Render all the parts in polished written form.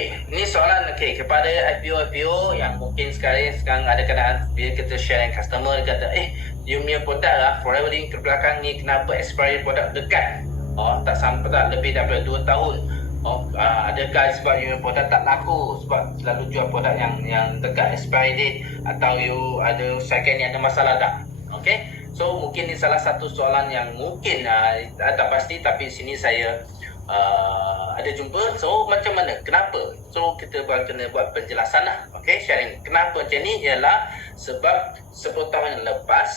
Okey, ni soalan kepada IPO yang mungkin sekarang ada keadaan bila kita share dengan customer, dia kata dia punya produk lah forever living ke belakang ni kenapa expiry produk dekat, tak sampai tak lebih daripada 2 tahun. Adakah sebab you produk tak laku sebab selalu jual produk yang dekat expiry date, atau you ada second yang ada masalah tak? Okey, so mungkin ni salah satu soalan yang mungkin tak pasti, tapi sini saya ada jumpa. So macam mana, kenapa? So kita kena buat penjelasan lah. Okay, sharing kenapa macam ni ialah sebab 10 tahun yang lepas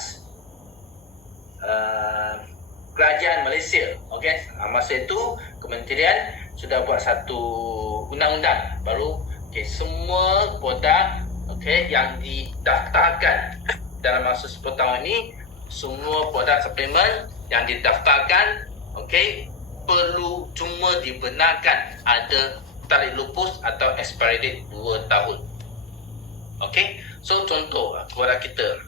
kerajaan Malaysia, okay, masa itu kementerian sudah buat satu undang-undang baru. Okay, semua produk yang didaftarkan dalam masa 10 tahun ini, semua produk suplemen yang didaftarkan perlu cuma dibenarkan ada tarikh lupus atau expiry date 2 tahun. Okey, so contoh produk kita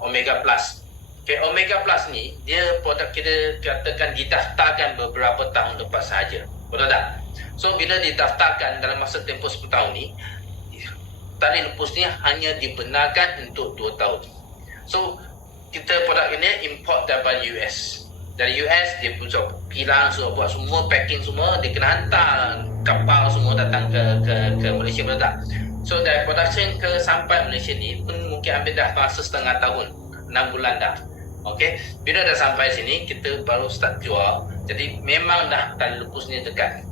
Omega Plus. Okey, Omega Plus ni dia produk kita katakan didaftarkan beberapa tahun lepas sahaja. Betul tak? So bila didaftarkan dalam masa tempoh 10 tahun ni, tarikh lupus ni hanya dibenarkan untuk 2 tahun. So kita produk ini import daripada US. Dari US dia pun kilang, buat semua packing semua, dia kena hantar kapal semua datang ke Malaysia, betul tak? So dari production ke sampai Malaysia ni pun mungkin ambil dah masa setengah tahun, 6 bulan dah. Okey, bila dah sampai sini kita baru start jual. Jadi memang dah tarikh lupus ni dekat.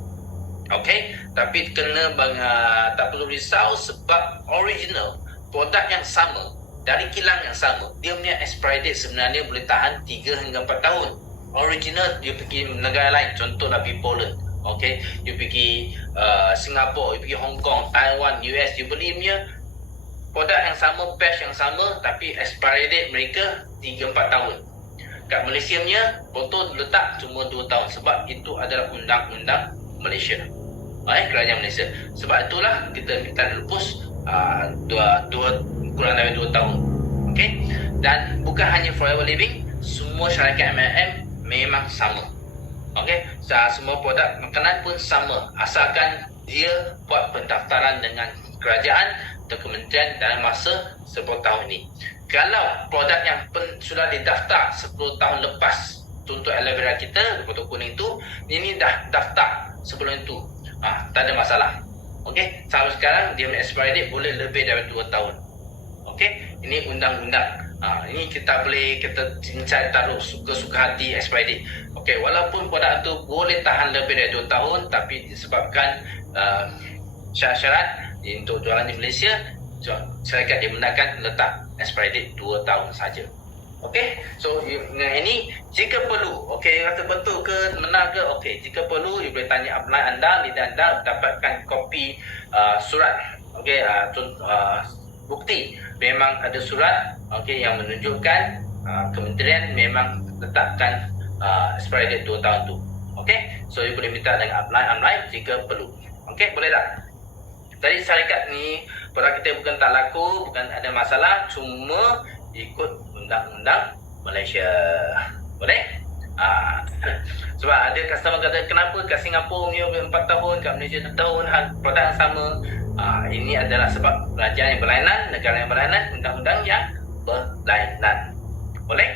Okey, tapi tak perlu risau sebab original produk yang sama dari kilang yang sama, dia punya expiry date sebenarnya boleh tahan 3 hingga 4 tahun. Original you pergi negara lain, contohlah pergi Poland, you pergi Singapura, you pergi Hong Kong, Taiwan, US, you beli punya produk yang sama, batch yang sama, tapi expiry date mereka 3-4 tahun. Kat Malaysia punya botol letak cuma 2 tahun sebab itu adalah undang-undang Malaysia. Kerajaan Malaysia. Sebab itulah kita minta lupus kurang dari 2 tahun. Dan bukan hanya forever living, semua syarikat MLM memang sama. Semua produk makanan pun sama, asalkan dia buat pendaftaran dengan kerajaan atau kementerian dalam masa 10 tahun ini. Kalau produk yang sudah didaftar 10 tahun lepas, contoh aloe vera kita, botol kuning tu, ini dah daftar sebelum itu, tak ada masalah. Sampai sekarang dia punya expiry date boleh lebih dari 2 tahun. Ini undang-undang. Ini kita boleh mencari taruh suka hati expiry date. Walaupun produk tu boleh tahan lebih dari 2 tahun, tapi disebabkan syarat-syarat untuk jualan di Malaysia, syarikat dibenarkan letak expiry date 2 tahun saja. So ini jika perlu, rasa betul ke, benar ke, jika perlu you boleh tanya upline anda, leader anda, dapatkan kopi surat, bukti memang ada surat yang menunjukkan kementerian memang letakkan expiry date 2 tahun tu. So you boleh minta dengan upline jika perlu. Boleh tak? Jadi syarikat ni produk kita bukan tak laku, bukan ada masalah, cuma ikut undang-undang Malaysia. Boleh? Sebab ada customer kata kenapa kat Singapura ni 4 tahun, kat Malaysia 2 tahun produk yang sama. Ini adalah sebab kerajaan yang berlainan, negara yang berlainan, undang-undang yang berlainan. Boleh?